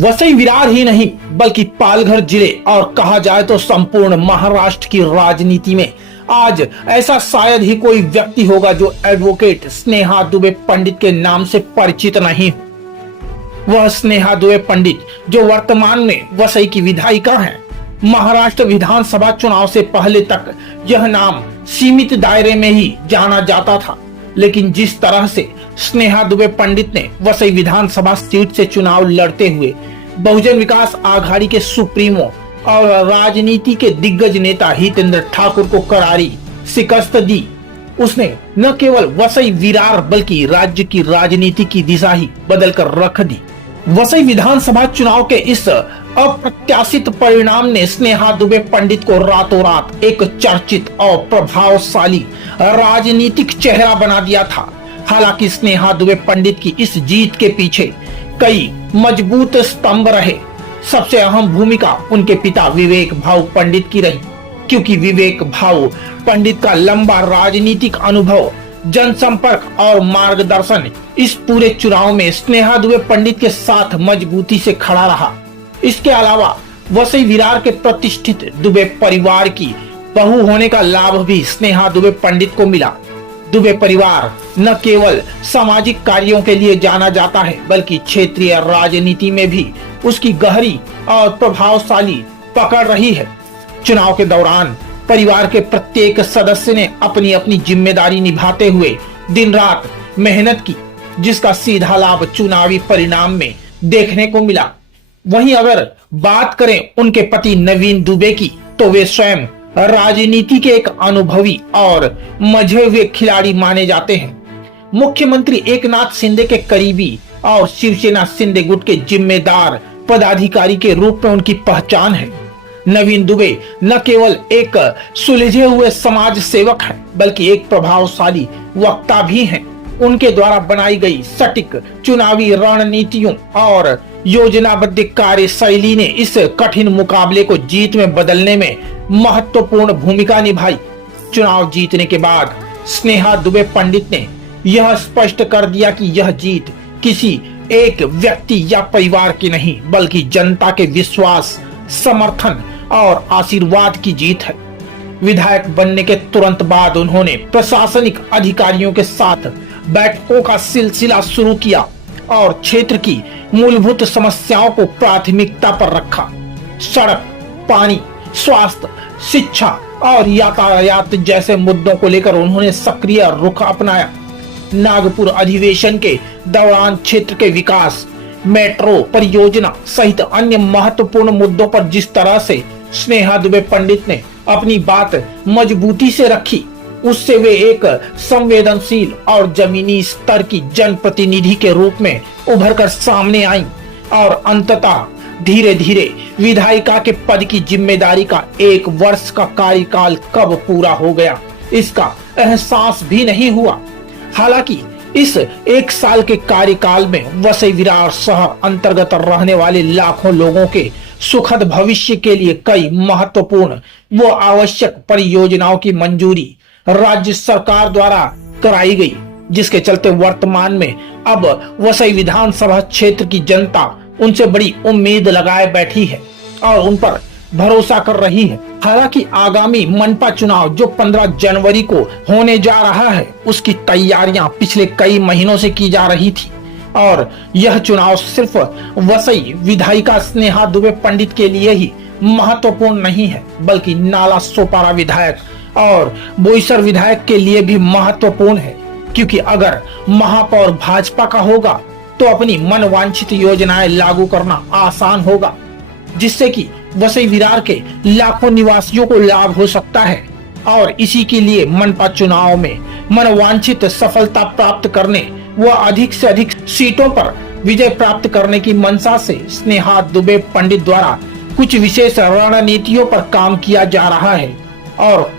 वसई विरार ही नहीं बल्कि पालघर जिले और कहा जाए तो संपूर्ण महाराष्ट्र की राजनीति में आज ऐसा शायद ही कोई व्यक्ति होगा जो एडवोकेट स्नेहा दुबे पंडित के नाम से परिचित नहीं हो। वह स्नेहा दुबे पंडित जो वर्तमान में वसई की विधायिका हैं। महाराष्ट्र विधानसभा चुनाव से पहले तक यह नाम सीमित दायरे में ही जाना जाता था, लेकिन जिस तरह से स्नेहा दुबे पंडित ने वसई विधानसभा सीट से चुनाव लड़ते हुए बहुजन विकास आघाड़ी के सुप्रीमो और राजनीति के दिग्गज नेता हितेंद्र ठाकुर को करारी शिकस्त दी, उसने न केवल वसई विरार बल्कि राज्य की राजनीति की दिशा ही बदल कर रख दी। वसई विधानसभा चुनाव के इस अप्रत्याशित परिणाम ने स्नेहा दुबे पंडित को रातों रात एक चर्चित और प्रभावशाली राजनीतिक चेहरा बना दिया था। हालांकि स्नेहा दुबे पंडित की इस जीत के पीछे कई मजबूत स्तंभ रहे। सबसे अहम भूमिका उनके पिता विवेक भाऊ पंडित की रही, क्योंकि विवेक भाऊ पंडित का लंबा राजनीतिक अनुभव, जनसंपर्क और मार्गदर्शन इस पूरे चुनाव में स्नेहा दुबे पंडित के साथ मजबूती से खड़ा रहा। इसके अलावा वसई विरार के प्रतिष्ठित दुबे परिवार की बहू होने का लाभ भी स्नेहा दुबे पंडित को मिला। दुबे परिवार न केवल सामाजिक कार्यों के लिए जाना जाता है बल्कि क्षेत्रीय राजनीति में भी उसकी गहरी और प्रभावशाली पकड़ रही है। चुनाव के दौरान परिवार के प्रत्येक सदस्य ने अपनी अपनी जिम्मेदारी निभाते हुए दिन रात मेहनत की, जिसका सीधा लाभ चुनावी परिणाम में देखने को मिला। वहीं अगर बात करें उनके पति नवीन दुबे की, तो वे स्वयं राजनीति के एक अनुभवी और मंझे हुए खिलाड़ी माने जाते हैं। मुख्यमंत्री एकनाथ शिंदे के करीबी और शिवसेना शिंदे गुट के जिम्मेदार पदाधिकारी के रूप में उनकी पहचान है। नवीन दुबे न केवल एक सुलझे हुए समाज सेवक हैं, बल्कि एक प्रभावशाली वक्ता भी हैं। उनके द्वारा बनाई गई सटीक चुनावी रणनीतियों और योजनाबद्ध कार्यशैली ने इस कठिन मुकाबले को जीत में बदलने में महत्वपूर्ण भूमिका निभाई। चुनाव जीतने के बाद स्नेहा दुबे पंडित ने यह स्पष्ट कर दिया कि यह जीत किसी एक व्यक्ति या परिवार की नहीं, बल्कि जनता के विश्वास, समर्थन और आशीर्वाद की जीत है। विधायक बनने के तुरंत बाद उन्होंने प्रशासनिक अधिकारियों के साथ बैठकों का सिलसिला शुरू किया और क्षेत्र की मूलभूत समस्याओं को प्राथमिकता पर रखा। सड़क, पानी, स्वास्थ्य, शिक्षा और यातायात जैसे मुद्दों को लेकर उन्होंने सक्रिय रुख अपनाया। नागपुर अधिवेशन के दौरान क्षेत्र के विकास, मेट्रो परियोजना सहित अन्य महत्वपूर्ण मुद्दों पर जिस तरह से स्नेहा दुबे पंडित ने अपनी बात मजबूती से रखी, उससे वे एक संवेदनशील और जमीनी स्तर की जनप्रतिनिधि के रूप में उभर कर सामने आई और अंततः धीरे धीरे विधायिका के पद की जिम्मेदारी का 1 वर्ष का कार्यकाल कब पूरा हो गया, इसका एहसास भी नहीं हुआ। हालांकि इस 1 साल के कार्यकाल में वसई विरार शहर अंतर्गत रहने वाले लाखों लोगों के सुखद भविष्य के लिए कई महत्वपूर्ण व आवश्यक परियोजनाओं की मंजूरी राज्य सरकार द्वारा कराई गई, जिसके चलते वर्तमान में अब वसई विधानसभा क्षेत्र की जनता उनसे बड़ी उम्मीद लगाए बैठी है और उन पर भरोसा कर रही है। हालांकि आगामी मनपा चुनाव जो 15 जनवरी को होने जा रहा है, उसकी तैयारियां पिछले कई महीनों से की जा रही थी और यह चुनाव सिर्फ वसई विधायिका स्नेहा दुबे पंडित के लिए ही महत्वपूर्ण नहीं है, बल्कि नाला सोपारा विधायक और बोईसर विधायक के लिए भी महत्वपूर्ण है। क्योंकि अगर महापौर भाजपा का होगा तो अपनी मनवांछित योजनाएं लागू करना आसान होगा, जिससे कि वसई विरार के लाखों निवासियों को लाभ हो सकता है। और इसी के लिए मनपा चुनाव में मनवांछित सफलता प्राप्त करने व अधिक से अधिक सीटों पर विजय प्राप्त करने की मंशा से स्नेहा दुबे पंडित द्वारा कुछ विशेष रणनीतियों पर काम किया जा रहा है और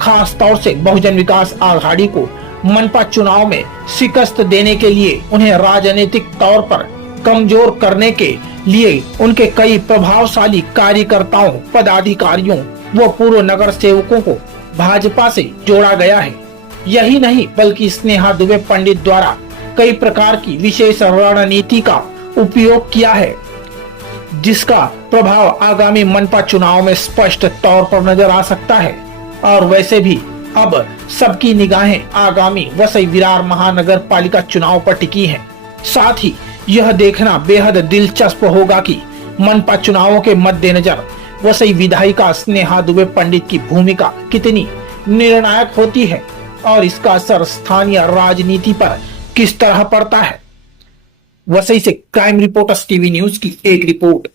खास तौर से बहुजन विकास आघाड़ी को मनपा चुनाव में शिकस्त देने के लिए उन्हें राजनीतिक तौर पर कमजोर करने के लिए उनके कई प्रभावशाली कार्यकर्ताओं, पदाधिकारियों व पूर्व नगर सेवकों को भाजपा से जोड़ा गया है। यही नहीं बल्कि स्नेहा दुबे पंडित द्वारा कई प्रकार की विशेष रणनीति का उपयोग किया है। जिसका प्रभाव आगामी मनपा चुनाव में स्पष्ट तौर पर नजर आ सकता है। और वैसे भी अब सबकी निगाहें आगामी वसई विरार महानगर पालिका चुनाव पर टिकी हैं। साथ ही यह देखना बेहद दिलचस्प होगा कि मनपा चुनावों के मद्देनजर वसई विधायिका स्नेहा दुबे पंडित की भूमिका कितनी निर्णायक होती है और इसका असर स्थानीय राजनीति पर किस तरह पड़ता है। वसई से क्राइम रिपोर्टर्स टीवी न्यूज की एक रिपोर्ट।